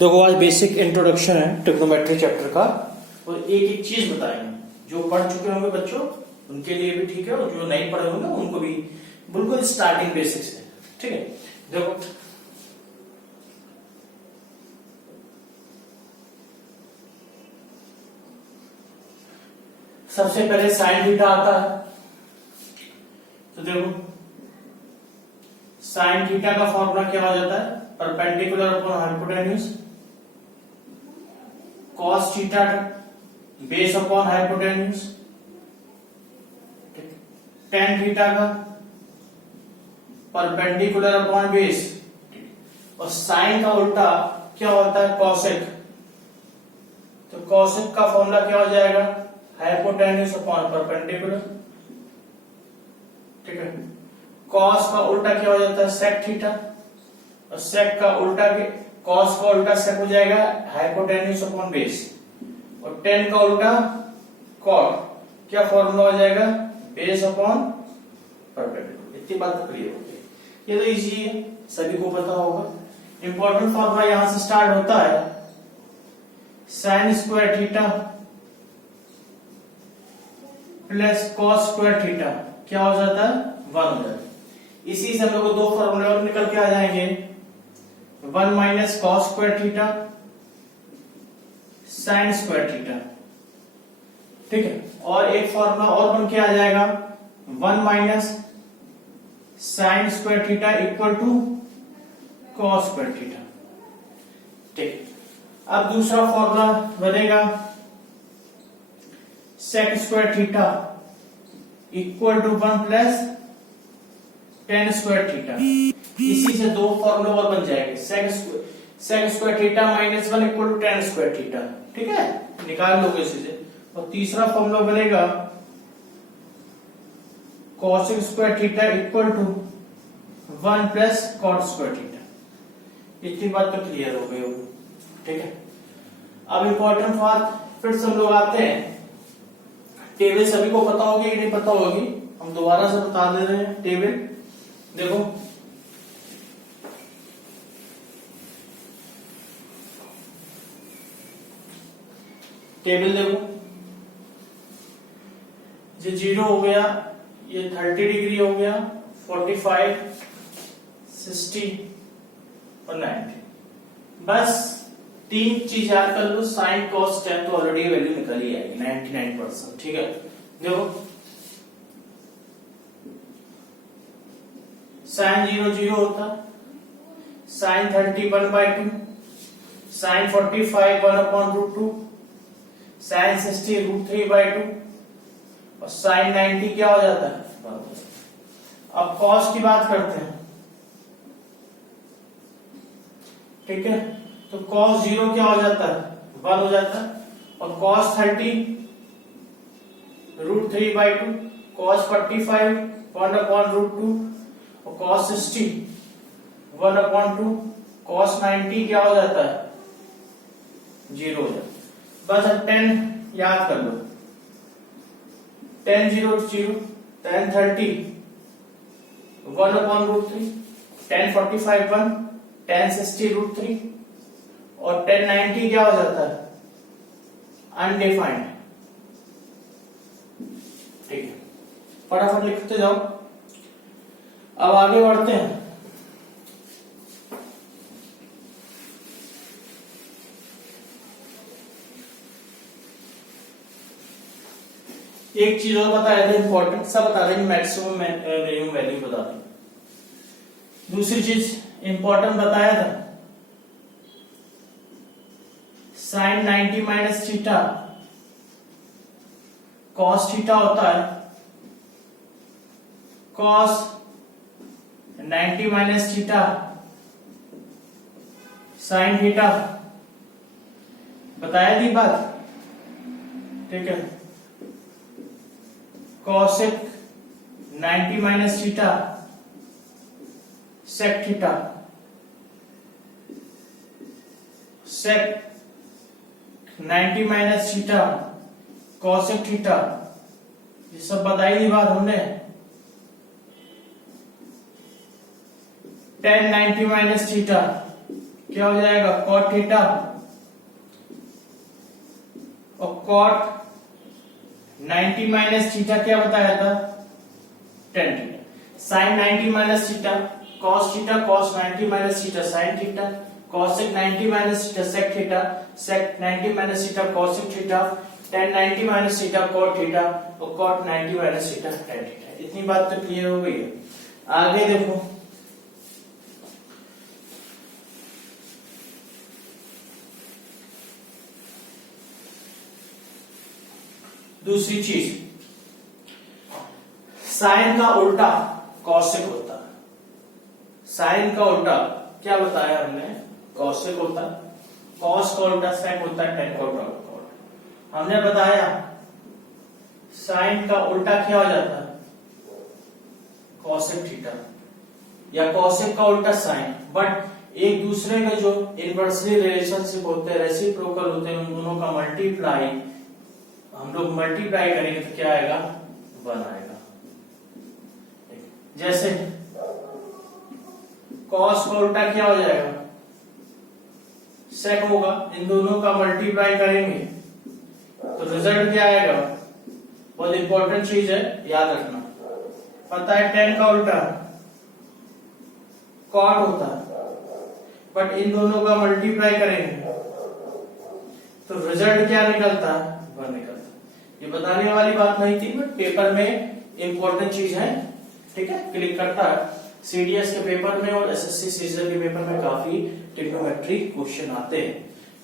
देखो आज basic introduction है ट्रिग्नोमेट्री चैप्टर का और एक एक चीज बताएंगे। जो पढ़ चुके होंगे बच्चों उनके लिए भी ठीक है और जो नहीं पढ़े होंगे उनको भी बिल्कुल स्टार्टिंग बेसिक से। ठीक है, देखो सबसे पहले साइन थीटा आता है। तो देखो साइन थीटा का फॉर्मूला क्या हो जाता है, perpendicular upon hypotenuse cos theta base upon hypotenuse tan theta का परपेंडिकुलर अपॉन बेस और साइन का उल्टा क्या होता है कॉसेक। तो कॉसेक का फॉर्मूला क्या हो जाएगा हाइपोटेन्यूज अपॉन परपेंडिकुलर। ठीक है, कॉस का उल्टा क्या हो जाता है सेक थीटा और सेक का उल्टा कॉस का उल्टा सेक हो जाएगा हाइपोटेन्यूज अपॉन बेस और टेन का उल्टा कॉट क्या फॉर्मूला हो जाएगा बेस अपॉन परपेंडिकुलर। इतनी बात तो क्लियर हो गई, ये तो इजी है सभी को पता होगा। इंपॉर्टेंट फॉर्मूला यहां से स्टार्ट होता है sign square theta plus cos square theta क्या हो जाता है 1 हो जाता है। इसी से हम लोग को दो फॉर्मूले और निकल के आ जाएंगे 1 minus cos square theta sine square theta. ठीक है, और एक फॉर्मूला और बन के आ जाएगा 1 minus sine square theta equal to cos square theta. ठीक, अब दूसरा फॉर्मूला बनेगा sec square theta equal to 1 plus tan square theta. इसी से दो फॉर्मूले और बन जाएंगे sec square theta minus 1 equal to tan square theta. ठीक है, निकाल लोगे इसी से। और तीसरा फॉर्मूला बनेगा cosec square theta equal to 1 plus cot square theta. इतनी बात तो क्लियर हो गई होगी। ठीक है, अब इंपॉर्टेंट बात फिर से हम लोग आते हैं। टेबल सभी को पता होगी कि नहीं पता होगी, हम दोबारा से बता दे रहे हैं। टेबल देखो टेबल देखो ये 0 हो गया, ये 30 डिग्री हो गया, 45 60 और 90। बस तीन चीज याद कर लो, साइन कॉस टेन तो ऑलरेडी वैल्यू निकल ही आएगी 99%। ठीक है, देखो साइन 0 0 होता, साइन 30 1/2, साइन 45 1/√2, साइन 60 √3/2 और साइन 90 क्या हो जाता है। अब कॉस की बात करते हैं। ठीक है, तो cos 0 क्या हो जाता है 1 हो जाता है और cos 30 √3/2, cos 45 1/√2 और cos 60 1/2, cos 90 क्या हो जाता है 0 हो जाता है। बस अब 10 याद कर लो, 10 0 0, 10 30 1/√3, 10 45 1, 10 60 √3 और 10 90 क्या हो जाता है अनडिफाइंड। ठीक है, फटाफट लिखते जाओ। अब आगे बढ़ते हैं। एक चीज और बता रहे थे इंपॉर्टेंट, सब बता रहे हैं, मैक्सिमम मिनिमम वैल्यू बता दें। दूसरी चीज इंपॉर्टेंट बताया था sine 90 minus theta cos theta होता है, cos 90 minus theta sine theta. बताया थी बात। ठीक है, cosec 90 minus theta sec theta, sec 90 minus theta cosec theta, ये सब बताई थी बात हमने। tan 90 माइनस थीटा क्या हो जाएगा कॉट थीटा, और कॉट 90 माइनस थीटा क्या बताया था, tan theta. Sine 90 minus theta cos theta, cos 90 minus theta sine theta, cosec 90 minus theta sec theta, sec 90 minus theta cosec theta, tan 90 minus theta cot theta, और cot 90 minus theta tan theta. इतनी बात तो clear हो गई है। आगे देखो, दूसरी चीज, साइन का उल्टा कॉसेक होता है। साइन का उल्टा क्या बताया हमने, कॉसेक होता है। कॉस का उल्टा सेक होता है, टेन का उल्टा। हमने बताया साइन का उल्टा क्या हो जाता है, कॉसेक थीटा, या कॉसेक का उल्टा साइन। बट एक दूसरे का जो इनवर्सली रिलेशनशिप होते हैं, रेसिप्रोकल होते हैं, उन दोनों का मल्टीप्लाई हम लोग मल्टीप्लाई करेंगे तो क्या आएगा, 1 आएगा। जैसे कॉस का उल्टा क्या हो जाएगा, सेक होगा। इन दोनों का मल्टीप्लाई करेंगे तो रिजल्ट क्या आएगा, बहुत इंपॉर्टेंट चीज है, याद रखना। पता है tan का उल्टा कॉट होता है, बट इन दोनों का मल्टीप्लाई करेंगे तो रिजल्ट क्या निकलता है, 1 निकलता है। ये बताने वाली बात नहीं थी, बट पेपर में इंपॉर्टेंट चीज है, ठीक है, क्लिक करता है। सीडीएस के पेपर में और एसएससी सीजन के पेपर में काफी ट्रिग्नोमेट्री क्वेश्चन आते हैं,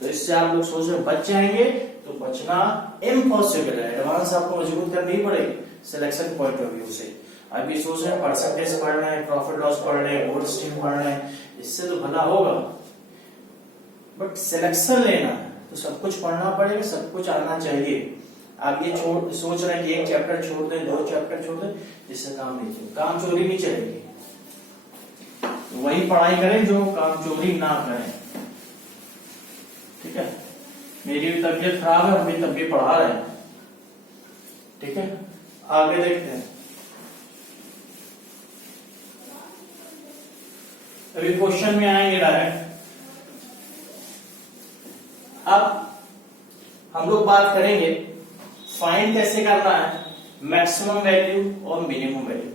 तो इससे आप लोग सोच रहे बच जाएंगे, तो बचना इम्पॉसिबल है। एडवांस आपको मजबूत करनी पड़ेगी सिलेक्शन पॉइंट ऑफ व्यू से। अभी सोच रहे हैं परसेंटेज पढ़ना है, प्रॉफिट लॉस पढ़ना है, बोर्ड स्ट्रीम पढ़ना है, इससे तो भला होगा, बट सिलेक्शन लेना है तो सब कुछ पढ़ना पड़ेगा, सब कुछ आना चाहिए। आप ये सोच रहे हैं कि एक चैप्टर छोड़ दें, 2 चैप्टर छोड़ दें, जिससे काम नहीं चलेगा, काम चोरी नहीं चलेगी। तो वही पढ़ाई करें जो काम चोरी ना करें, ठीक है। मेरी भी तबीयत खराब है, हम भी तब भी पढ़ा रहे हैं, ठीक है। आगे देखते हैं, अभी क्वेश्चन में आएंगे डायरेक्ट। अब हम लोग बात करेंगे फाइंड कैसे करना है मैक्सिमम वैल्यू और मिनिमम वैल्यू।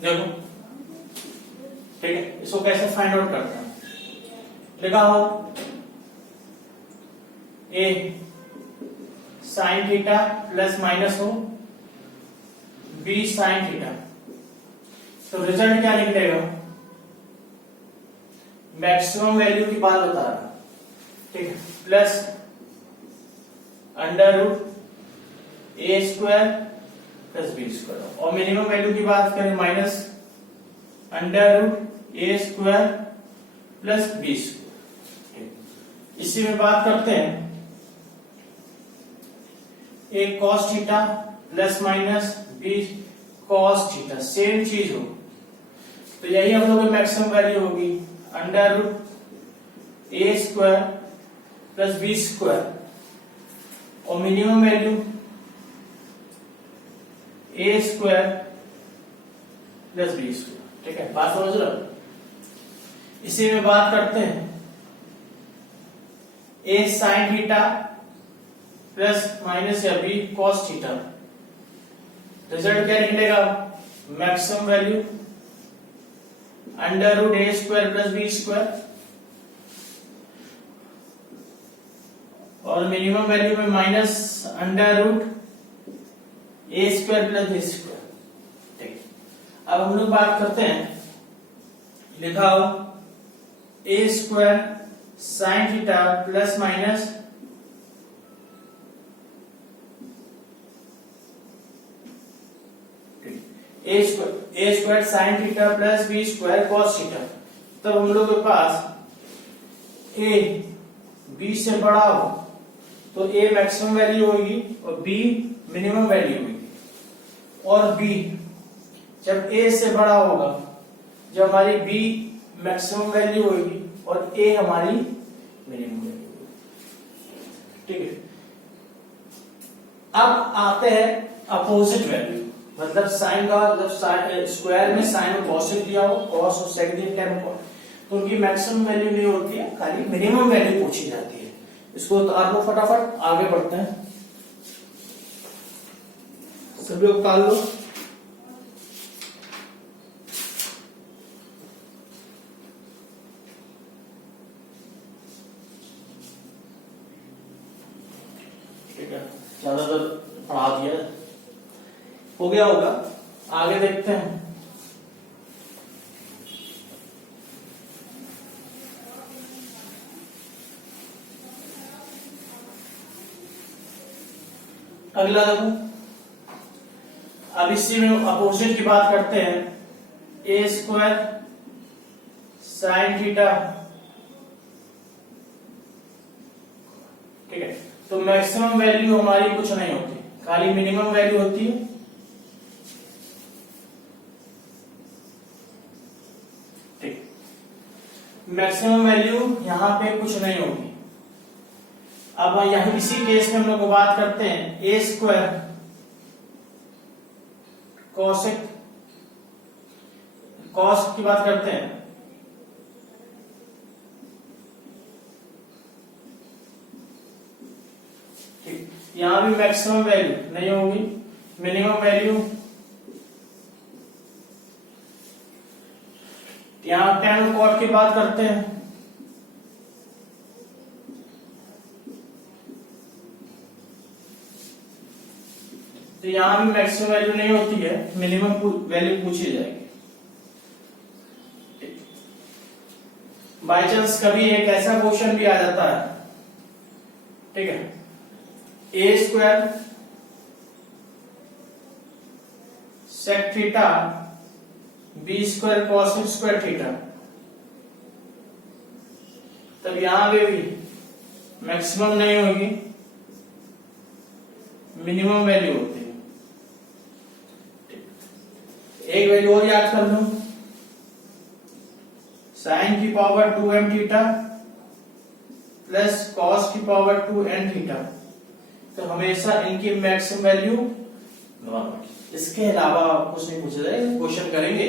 देखो, ठीक है, इसको कैसे फाइंड आउट करते हैं, लिखा हो ए साइन थीटा प्लस माइनस हो बी साइन थीटा, तो रिजल्ट क्या निकलेगा, मैक्सिमम वैल्यू की बात बता रहा, ठीक है, plus under root A square plus B square, और मिनिमम वैल्यू की बात करें minus under root A square plus B square. इसी में बात करते हैं A cos theta plus minus B cos theta, same चीज हो, तो यही हम लोग मैक्सिमम वैल्यू होगी under root A square plus B square, और minimum value A square plus B square, ठीक है, बात समझ रहे हो। इसी में बात करते हैं A sine theta plus minus या बी कॉस थीटा, रिजल्ट क्या निकलेगा, maximum value under root A square plus B square, और मिनिमम वैल्यू में minus under root A square plus B square, ठीक। अब हम लोग बात करते हैं, लिखा हो A square sine theta plus minus A square sine theta plus B square cos theta. तब हम लोग के पास ए बी से बड़ा हो तो ए मैक्सिमम वैल्यू होगी और बी मिनिमम वैल्यू होगी, और बी जब ए से बड़ा होगा, जब हमारी बी मैक्सिमम वैल्यू होगी और ए हमारी मिनिमम वैल्यू होगी, ठीक है। अब आते हैं अपोजिट वैल्यू, मतलब साइन का, जब स्क्वायर में साइन और कॉस दिया हो, कॉस और सेक दिया, टैन कॉस, तो उनकी मैक्सिमम वैल्यू नहीं होती है, खाली मिनिमम वैल्यू पूछी जाती है। इसको उतार लो फटाफट, आगे बढ़ते हैं। सभी उतार लो। ठीक है, ज्यादातर पढ़ा दिया, हो गया होगा। आगे देखते हैं। अगला देखो, अब इसी में अपोजिट की बात करते हैं। ए स्क्वायर साइन थीटा, ठीक है, तो मैक्सिमम वैल्यू हमारी कुछ नहीं होती, खाली मिनिमम वैल्यू होती है। ठीक, मैक्सिमम वैल्यू यहां पे कुछ नहीं होगी। अब यहां इसी केस में हम लोग बात करते हैं ए स्क्वायर कॉसेक, कॉस की बात करते हैं। ठीक, यहां भी मैक्सिमम वैल्यू नहीं होगी, मिनिमम वैल्यू। यहां टैन कॉट की बात करते हैं, तो यहां भी मैक्सिमम वैल्यू नहीं होती है, मिनिमम वैल्यू पूछी जाएगी। बाई चांस कभी एक ऐसा क्वेश्चन भी आ जाता है, ठीक है, A square sec theta B square cos square theta, तब यहां पे भी मैक्सिमम नहीं होगी, मिनिमम वैल्यू होती है। एक वैल्यू और याद कर लो, साइन की power 2m theta plus cos की पावर 2n थीटा, तो हमेशा इनकी मैक्सिमम वैल्यू नॉर्मल। इसके अलावा कुछ नहीं पूछा जाएगा, क्वेश्चन करेंगे,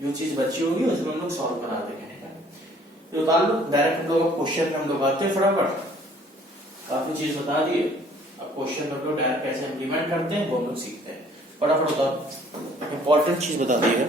जो चीज बची होगी उसमें हम लोग सॉल्व करा देंगे। तो उतार लो, डायरेक्ट हम लोग क्वेश्चन में हम लोग आते हैं फटाफट, काफी चीज बता दिए। अब क्वेश्चन हम लोग डायरेक्ट कैसे इम्प्लीमेंट करते हैं वो हम लोग सीखते हैं। फटाफट उतारो, इंपॉर्टेंट चीज बता दिएगा।